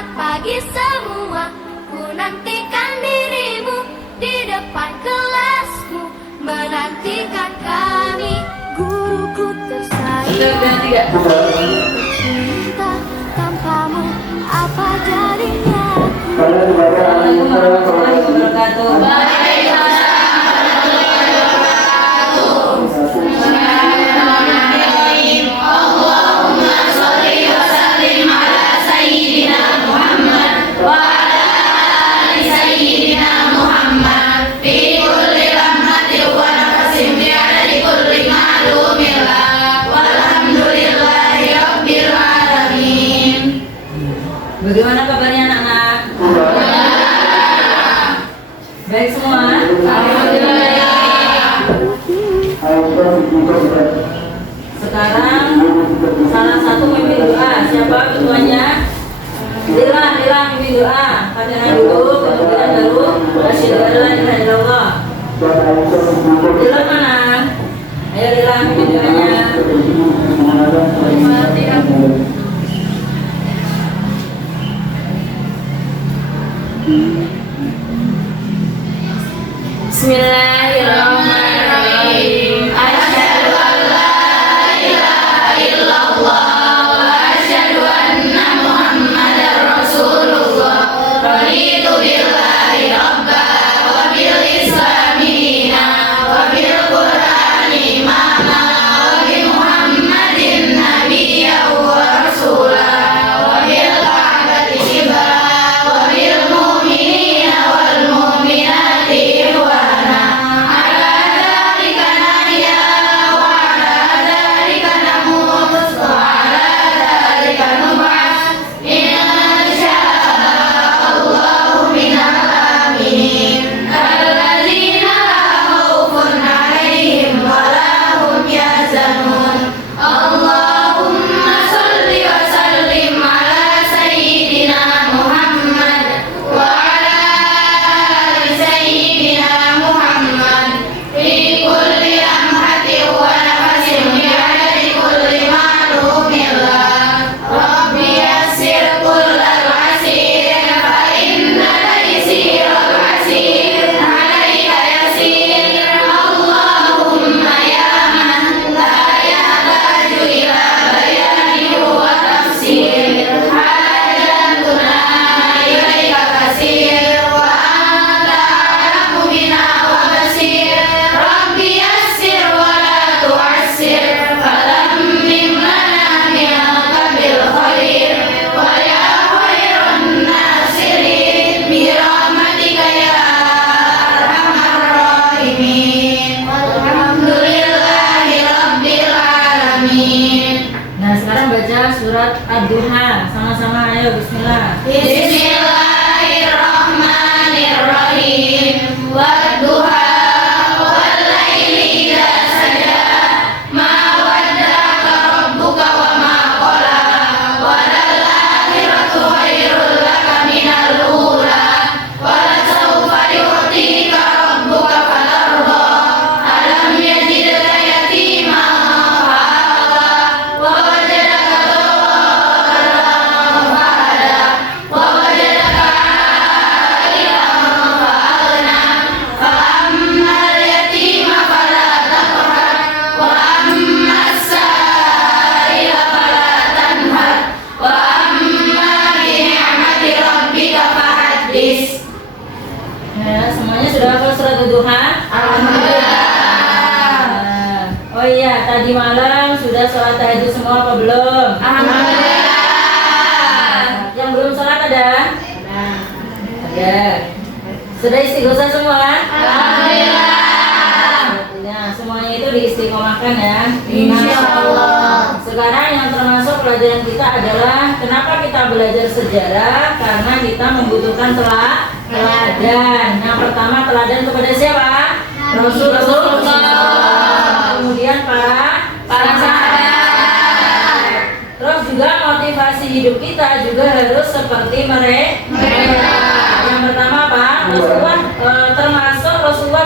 Selamat pagi semua, ku nantikan dirimu di depan kelasmu, menantikan kami. Guruku tersayang, cinta tanpamu apa jadinya aku. Assalamualaikum warahmatullahi wabarakatuh. Bagaimana kabarnya anak-anak? Baik semua? Sekarang salah satu memimpin doa. Siapa ketuanya? Lila memimpin doa. Fatihah dulu, kemudian baru asyhadu an la ilaha illallah. Lila mana? Ayo Lila memimpin doanya. Fatihah. Bismillahirrahmanirrahim. Asyhadu an la ilaha illallah wa asyhadu anna Muhammadar Rasulullah. Raditu billahi rabba wa bil islami dina wa bil qur'ani imama wa bi Muhammadin nabiyyan wa rasula wa bil ka'bati qibla wa bil mu'minina wal mu'minati ikhwana ala dzalika nahya wa ala dzalika namut wa ala dzalika nub'ats insyaallahu minal aminin alladzina la khaufun 'alaihim wa la hum yahzanun. Allahumma shalli wa sallim ala sayyidina Muhammad wa ala ali sayyidina Muhammad fi kulli lamhatin wa nafasin bi adadi kulli ma'lumin lah. Rabbi yassir kullal 'asir fa inna taysirul 'asir 'alaika yasir. Allahumma ya man la yahtaju ila bayanin wa tafsir, hajatuna ilaika kasir wa anta a'lamu bina wa basir. Rabbi yassir wa la tu'assir, falammim lana minka bil khair wa ya khairun nasirin bi rahmatika ya arhamar rahimin. Alhamdulillahi rabbil alamin. Nah, sekarang baca surat Ad-Duha sama-sama. Ayo bismillah. Bismillahirrahmanirrahim. Wad-duha wal laili idza saja, ma wadda'aka rabbuka wa ma qala, wa lal akhiratu khairul laka minal ula, wa la sawfa yu'tika rabbuka fatarda. Alam yajidka yatiman fa'awa, wa wajadaka dhallan fahada, wa wajadaka 'ailan fa'aghna. Fa ammal yatima fala taqhar, wa ammas sa'ila fala tanhar, wa amma bi ni'mati rabbika fahaddits. Ya, semuanya sudah hafal surat Ad-Duha? Alhamdulillah. Oh iya, tadi malam sudah sholat tahajud semua apa belum? Alhamdulillah. Yang belum sholat ada? Ada. Sudah istighosah semua? Alhamdulillah. Nah, semuanya itu diistiqomahkan ya. Insyaallah. Sekarang yang termasuk pelajaran kita adalah kenapa kita belajar sejarah? Karena kita membutuhkan teladan. Yang pertama teladan kepada siapa? Rasulullah. Kemudian para sahabat. Terus juga motivasi hidup kita juga harus seperti mereka. Yang pertama apa? Rasulullah termasuk Rasulullah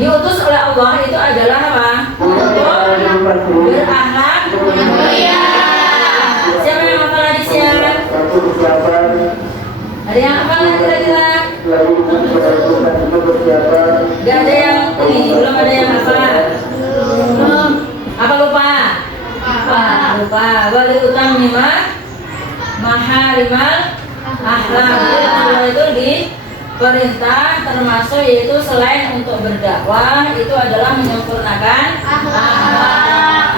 diutus oleh Allah itu adalah apa? Untuk berakhlak mulia. Siapa yang hafal hadisnya? Ada yang apa kira-kira? Gak ada yang ini, belum ada yang apa? Belum. Apa lupa? Lupa. Wali utang lima maharimal akhlak. Itu di perintah termasuk yaitu selain untuk berdakwah itu adalah menyempurnakan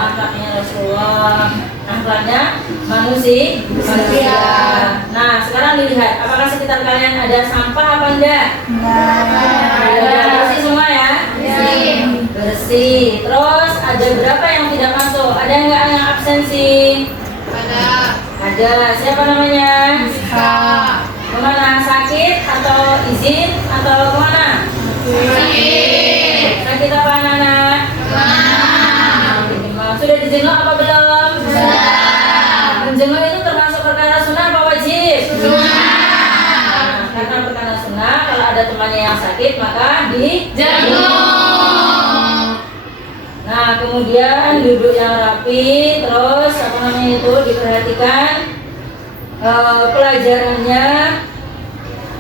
akhlaknya Rasulullah, akhlaknya manusia. Nah sekarang dilihat apakah sekitar kalian ada sampah apa enggak? Bersih semua ya? Bersih. Terus ada berapa yang tidak masuk? Ada enggak yang absensi? Ada. Siapa namanya? Kemana? Sakit atau izin atau kemana? Sakit apa anak-anak? Sudah dijenguk apa belum? Menjenguk itu termasuk perkara sunnah apa wajib? Nah, karena perkara sunnah kalau ada temannya yang sakit maka dijenguk. Nah kemudian duduk yang rapi, terus apa namanya itu diperhatikan. Pelajarannya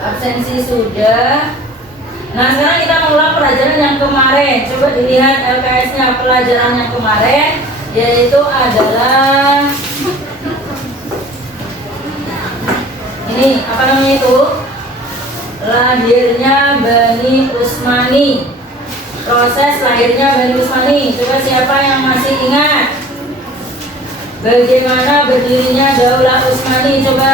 absensi sudah. Nah sekarang kita mengulang pelajaran yang kemarin. Coba dilihat LKS-nya pelajaran yang kemarin, yaitu adalah ini apa namanya itu? Lahirnya Bani Utsmani. Proses lahirnya Bani Utsmani. Coba siapa yang masih ingat? Bagaimana berdirinya Daulah Utsmani? Coba.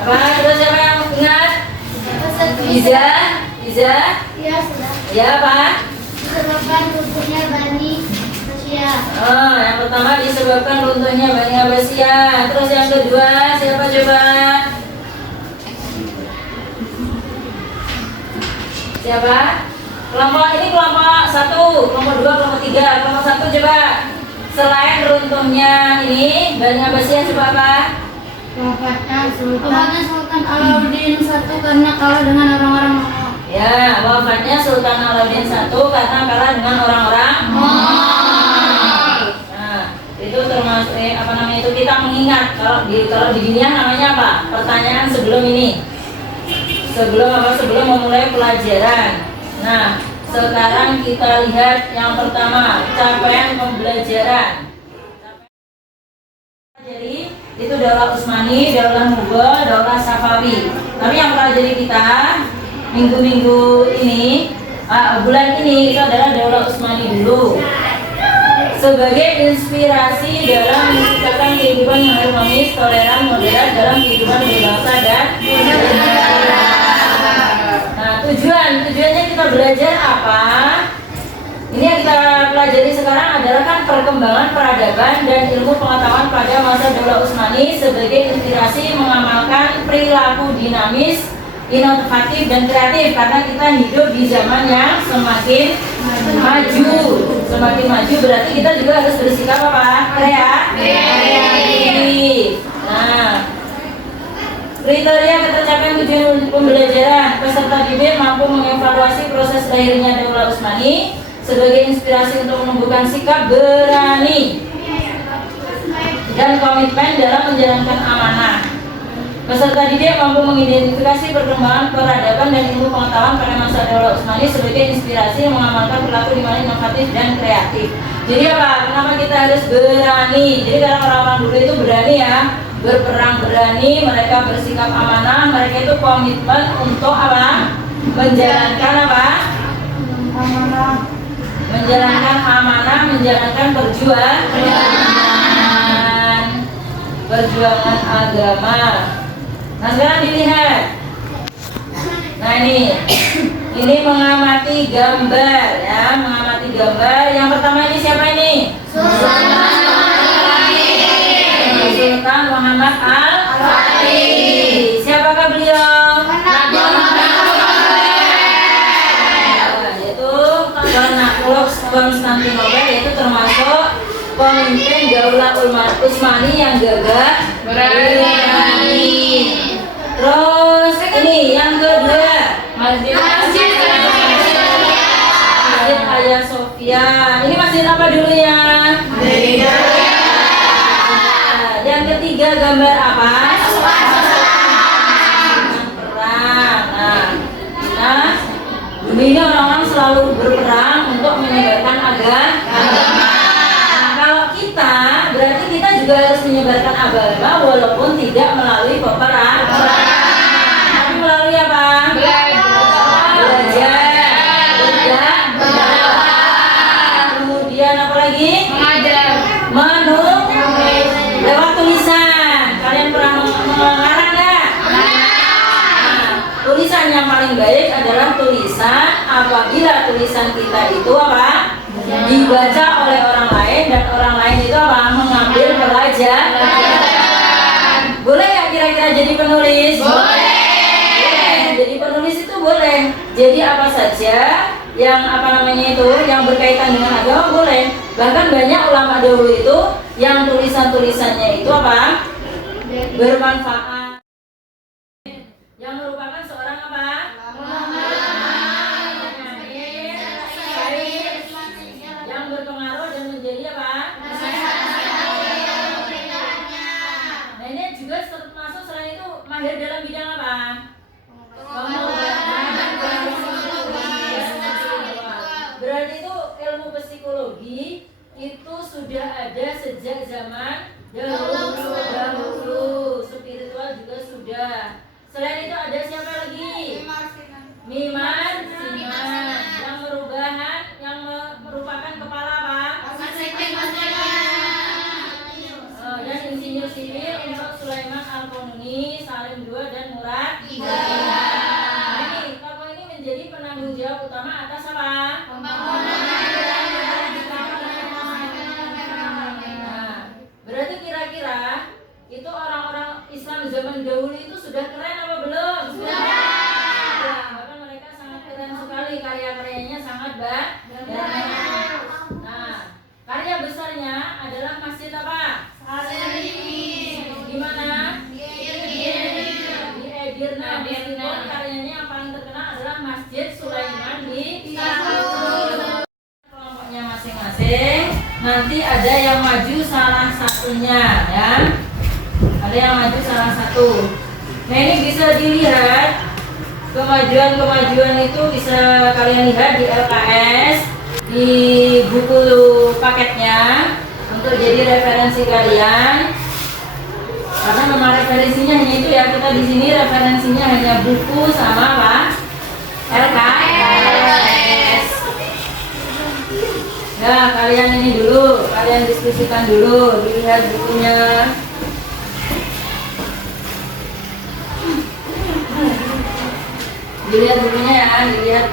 Apa? Coba siapa yang ingat? Iza? Ya sudah. Ya apa? Disebabkan runtuhnya Bani Abbasiyah. Oh, yang pertama disebabkan runtuhnya Bani Abbasiyah. Terus yang kedua siapa coba? Siapa? Kelompok ini kelompok 1, kelompok 2, kelompok 3. Kelompok 1 coba. Selain runtuhnya ini Bani Abbasiyah coba apa? Wafatnya Sultan Alauddin I karena kalah dengan orang-orang Mongol. Ya, wafatnya Sultan Alauddin I karena kalah dengan orang-orang Mongol. Nah, itu termasuk apa namanya itu kita mengingat kalau di dunia namanya apa? Pertanyaan sebelum ini. Sebelum memulai pelajaran. Nah, sekarang kita lihat yang pertama, capaian pembelajaran. Jadi itu Daulah Utsmani, Daulah Mughal, Daulah Safawi. Tapi yang pelajari kita minggu-minggu ini, bulan ini itu adalah Daulah Utsmani dulu. Sebagai inspirasi dalam menciptakan kehidupan yang harmonis, toleran, moderat dalam kehidupan berbangsa dan bernegara. Nah, tujuannya kita belajar apa? Ini yang kita pelajari sekarang adalah kan perkembangan peradaban dan ilmu pengetahuan pada masa Daulah Utsmani sebagai inspirasi mengamalkan perilaku dinamis, inovatif dan kreatif karena kita hidup di zaman yang semakin maju. Semakin maju berarti kita juga harus bersikap apa? Kreatif. Nah, kriteria ketercapaian tujuan pembelajaran, peserta didik mampu mengevaluasi proses lahirnya Daulah Utsmani sebagai inspirasi untuk menumbuhkan sikap berani dan komitmen dalam menjalankan amanah. Peserta didik mampu mengidentifikasi perkembangan peradaban dan ilmu pengetahuan pada masa Daulah Utsmani sebagai inspirasi mengamalkan perilaku di mana inovatif dan kreatif. Jadi apa? Kenapa kita harus berani? Jadi karena orang-orang dulu itu berani ya, berperang berani, mereka bersikap amanah, mereka itu komitmen untuk apa? Menjalankan apa? Menjalankan amanah, menjalankan perjuangan agama. Nah sekarang dilihat. Nah ini mengamati gambar ya, mengamati gambar. Yang pertama ini siapa ini? Sultan Muhammad Al-Fatih. Siapakah beliau? Konstantinopel yaitu termasuk pemimpin Daulah Utsmani yang gagah berani. Terus ini yang kedua Masjid Hagia Sophia. Ini masjid apa dulu ya? Yang ketiga gambar apa? ini orang-orang selalu berperang untuk menyebarkan agama. Nah, kalau kita, berarti kita juga harus menyebarkan agama walaupun tidak melalui peperangan. Tapi melalui apa? Belajar. Kemudian apa lagi? Menulis lewat tulisan. Kalian pernah mengarang nggak? Nah, tulisan yang paling baik adalah tulisan apabila tulisan kita itu apa? Dibaca oleh orang lain dan orang lain itu apa? Mengambil pelajaran. Boleh ya kira-kira jadi penulis? Boleh. Jadi penulis itu boleh. Jadi apa saja yang yang berkaitan dengan agama boleh. Bahkan banyak ulama dahulu itu yang tulisan-tulisannya itu apa? Bermanfaat. Yang merupakan seorang apa? Yang berpengaruh dan menjadi apa? Nah, ini juga termasuk selain itu mahir dalam bidang apa? Berarti itu ilmu psikologi itu sudah ada sejak zaman dahulu. Spiritual juga sudah. Selain itu ada siapa lagi? Mimar Siman yang merupakan kepala apa? Dan insinyur sipil untuk Sulaiman Al-Qanuni, Salim II dan Murad III. Ini tokoh ini menjadi penanggung jawab utama atas apa? Berarti kira-kira itu orang-orang Islam zaman dahulu itu sudah keren apa belum? Sudah. Bahkan mereka sangat keren sekali, karya-karyanya sangat banyak. Nah, karya besarnya adalah masjid apa? Di mana? Di Edirne. Meskipun karyanya yang paling terkenal adalah Masjid Sulaiman di kelompoknya masing-masing. Nanti ada yang maju salah satunya, ya. Ada yang maju salah satu. Nah, ini bisa dilihat kemajuan itu bisa kalian lihat di LKS, di buku paketnya untuk jadi referensi kalian. Karena memang referensinya hanya itu ya, kita di sini referensinya hanya buku sama apa? LKS. Nah, kalian ini dulu, kalian diskusikan dulu, dilihat bukunya. Dilihat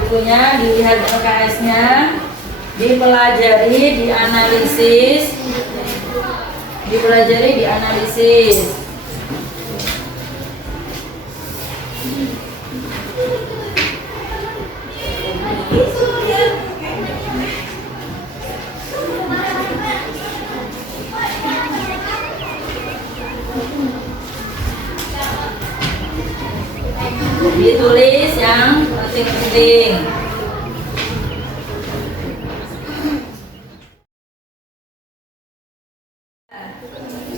bukunya, dilihat LKS-nya, dipelajari, dianalisis. Ditulis yang penting-penting.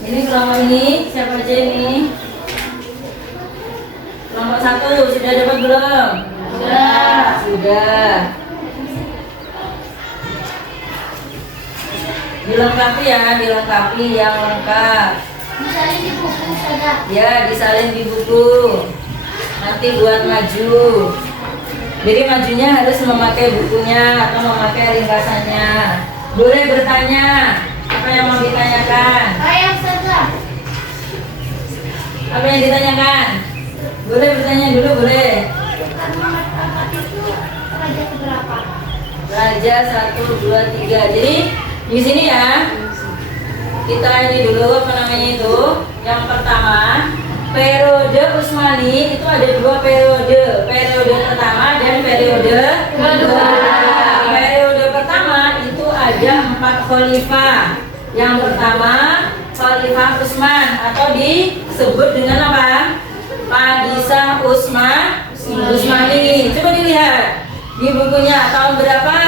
Ini kelompok ini siapa aja ini? Kelompok 1 sudah dapat belum? Sudah. Dilengkapi yang lengkap. Disalin di buku saja. Ya, disalin di buku. Nanti buat maju. Jadi majunya harus memakai bukunya atau memakai ringkasannya. Boleh bertanya. Apa yang mau ditanyakan? Kayak saja. Apa yang ditanyakan? Boleh bertanya dulu, boleh. Raja keberapa? Raja 1, 2, 3. Jadi di sini ya. Kita ini dulu Yang pertama, periode Utsmani itu ada 2 periode. Periode pertama dan periode kedua. Periode pertama itu ada 4 khalifah. Yang pertama Khalifah Utsman atau disebut dengan apa? Padisah Utsmani. Coba dilihat di bukunya tahun berapa?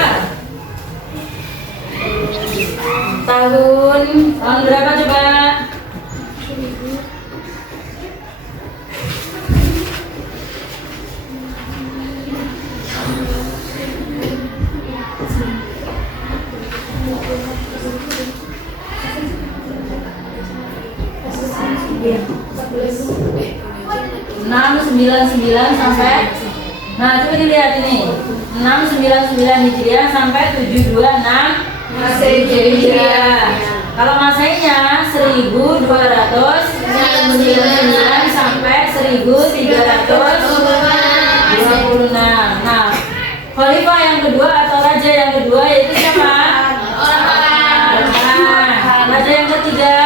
Tahun berapa coba? 699 sampai, nah coba dilihat ini 699 Hijriah sampai 726 Hijriah. Kalau Masainya 1299 sampai 1326. Nah, khalifah yang kedua atau raja yang kedua yaitu siapa? Raja yang ketiga?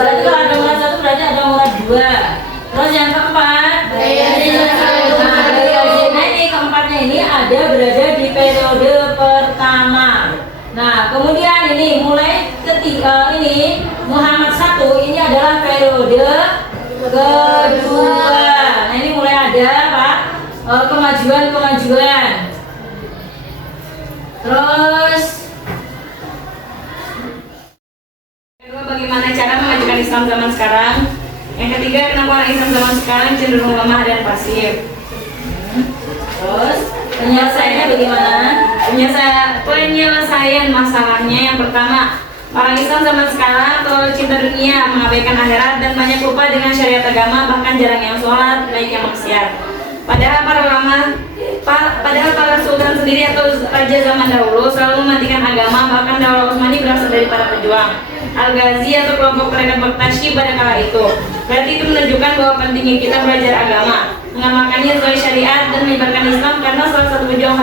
Berarti kalau ada Murad 1 berarti ada Murad 2. Terus yang keempat? Nah, ini keempatnya ini ada berada di periode pertama. Nah, kemudian ini mulai ketiga ini Muhammad 1 ini adalah periode kedua. Nah, ini mulai ada apa? Kemajuan. Terus kedua, bagaimana cara memajukan Islam zaman sekarang? Yang ketiga, kenapa orang Islam zaman sekarang cenderung lemah dan pasif? Terus penyelesaiannya bagaimana? Penyelesaian masalahnya yang pertama, orang Islam zaman sekarang terlalu cinta dunia, mengabaikan akhirat dan banyak lupa dengan syariat agama, bahkan jarang yang sholat, baik yang maksiat. Padahal para sultan sendiri atau raja zaman dahulu selalu mematikan agama, bahkan Daulah Utsmani berasal dari para pejuang Al-Ghazi atau kelompok tarekat Baktashi pada kala itu. Berarti itu menunjukkan bahwa pentingnya kita belajar agama, mengamalkannya sesuai syariat dan menyebarkan Islam, karena salah satu pejuang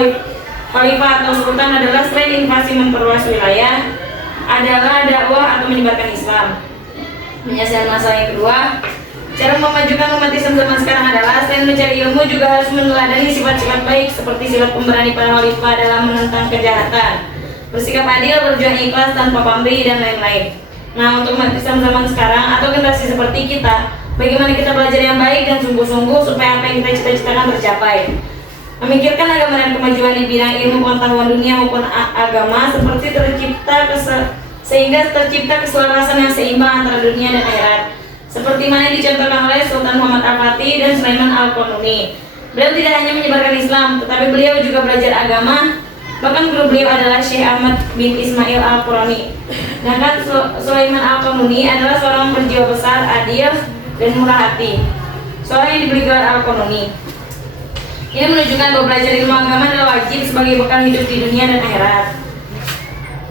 khalifah atau sultan adalah selain invasi memperluas wilayah adalah dakwah atau menyebarkan Islam. Penyelesaian masalah yang kedua, cara memajukan umat Islam zaman sekarang adalah selain mencari ilmu juga harus meneladani sifat-sifat baik seperti sifat pemberani para khalifah dalam menentang kejahatan, bersikap adil, berjuang ikhlas tanpa pamrih dan lain-lain. Nah, untuk umat Islam zaman sekarang atau generasi seperti kita, bagaimana kita belajar yang baik dan sungguh-sungguh supaya apa yang kita cita-citakan tercapai. Memikirkan agama dan kemajuan di bidang ilmu pengetahuan dunia maupun agama sehingga tercipta keselarasan yang seimbang antara dunia dan akhirat. Seperti mana dicontohkan oleh Sultan Muhammad Al-Fatih dan Sulaiman Al-Qanuni. Beliau tidak hanya menyebarkan Islam, tetapi beliau juga belajar agama. Bahkan guru beliau adalah Syekh Ahmad bin Ismail Al-Qurani. Sedangkan Sulaiman Al-Qanuni adalah seorang berjiwa besar, adil, dan murah hati, seorang yang diberi gelar Al-Qanuni. Ini menunjukkan bahwa belajar ilmu agama adalah wajib sebagai bekal hidup di dunia dan akhirat.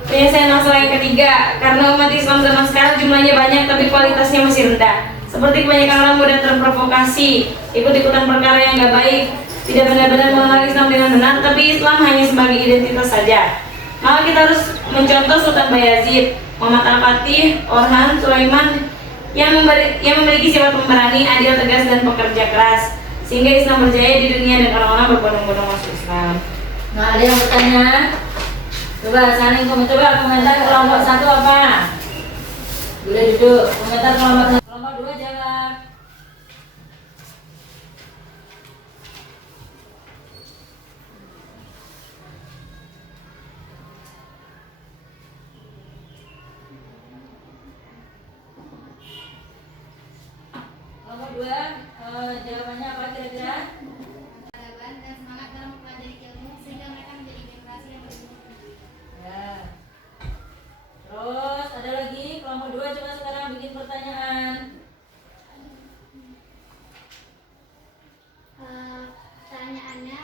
Penyelesaian masalah yang ketiga, karena umat Islam zaman sekarang jumlahnya banyak tapi kualitasnya masih rendah. Seperti kebanyakan orang mudah terprovokasi, ikut-ikutan perkara yang gak baik, tidak benar-benar mengenal Islam dengan benar, tapi Islam hanya sebagai identitas saja. Maka kita harus mencontoh Sultan Bayazid, Muhammad Al-Fatih, Orhan, Sulaiman yang memiliki sifat pemberani, adil, tegas, dan pekerja keras, sehingga Islam berjaya di dunia dan orang-orang berbondong-bondong masuk Islam. Nah, ada yang bertanya? Coba saling coba komentar kelompok 1 apa? Boleh duduk. Komentar kelompok 1. Kelompok 2 jawab. Kelompok 2 jawabannya apa kira-kira? Peradaban dan semangat dalam mempelajari ilmu sehingga mereka menjadi generasi yang berilmu. Ya. Terus ada lagi kelompok 2 coba sekarang bikin pertanyaan. Pertanyaannya,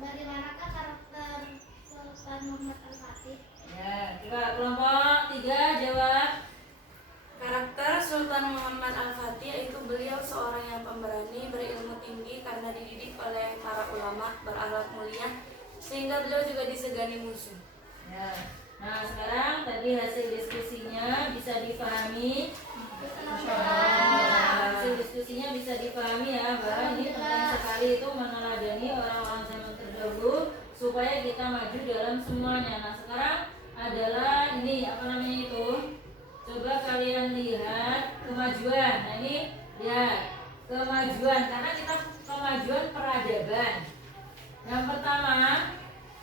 bagaimanakah karakter Sultan Muhammad Al-Fatih? Ya, coba kelompok 3 jawab. Karakter Sultan Muhammad Al-Fatih yaitu beliau seorang yang pemberani, berilmu tinggi karena dididik oleh para ulama, berakhlak mulia, sehingga beliau juga disegani musuh. Ya. Nah, sekarang tadi hasil diskusinya bisa dipahami. Hasil diskusinya bisa dipahami ya, bahwa ini penting sekali itu meneladani orang-orang zaman terdahulu supaya kita maju dalam semuanya. Nah, sekarang adalah ini apa namanya itu? Coba kalian lihat kemajuan. Nah, ini lihat kemajuan karena kita kemajuan peradaban. Yang pertama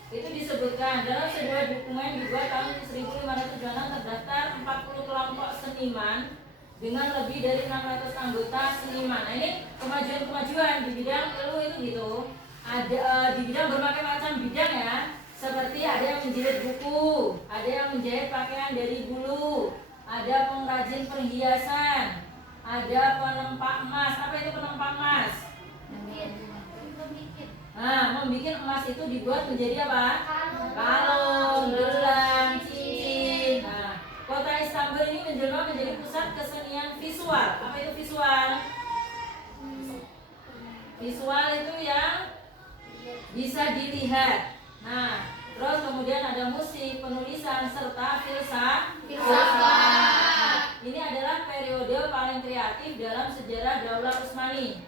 itu disebutkan dalam sebuah dokumen juga tahun 1576 terdaftar 40 kelompok seniman dengan lebih dari 600 anggota seniman. Nah, ini kemajuan-kemajuan di bidang ilmu itu gitu. Ada di bidang berbagai macam bidang ya. Seperti ada yang menjilid buku, ada yang menjahit pakaian dari bulu, ada pengrajin rajin perhiasan, ada penempak emas. Apa itu penempak emas? Nah, membuat emas itu dibuat menjadi apa? Kalung, gelang, cincin. Nah, kota Istanbul ini menjelma menjadi pusat kesenian visual. Apa itu visual? Visual itu yang bisa dilihat. Nah, terus kemudian ada musik, penulisan, serta filsafat. Ini adalah periode paling kreatif dalam sejarah Daulah Utsmani.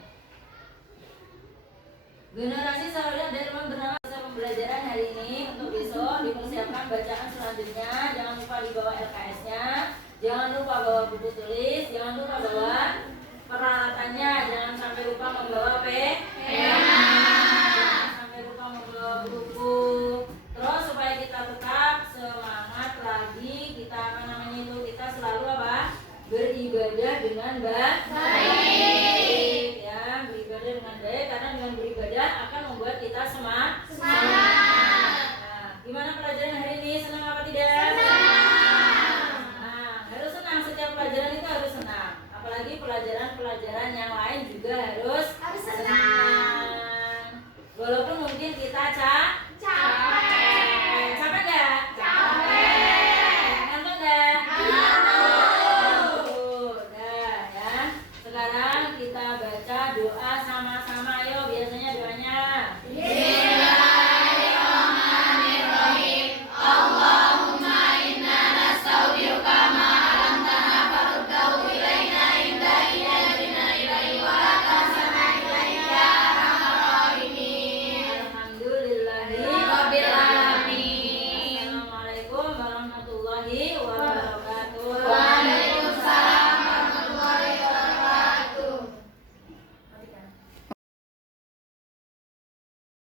Generasi saudara dari bernama pembelajaran hari ini untuk besok dipersiapkan bacaan selanjutnya. Jangan lupa dibawa LKS-nya, jangan lupa bawa buku tulis, jangan lupa bawa peralatannya, jangan sampai lupa membawa pena, jangan sampai lupa membawa buku. Terus supaya kita tetap semangat lagi, kita kita selalu beribadah dengan baik. Ya, beribadah dengan baik karena dengan beribadah akan membuat kita semangat. Nah, gimana pelajaran hari ini? Senang apa tidak? Nah, harus senang. Setiap pelajaran itu harus senang. Apalagi pelajaran-pelajaran yang lain juga harus senang. Walaupun mungkin kita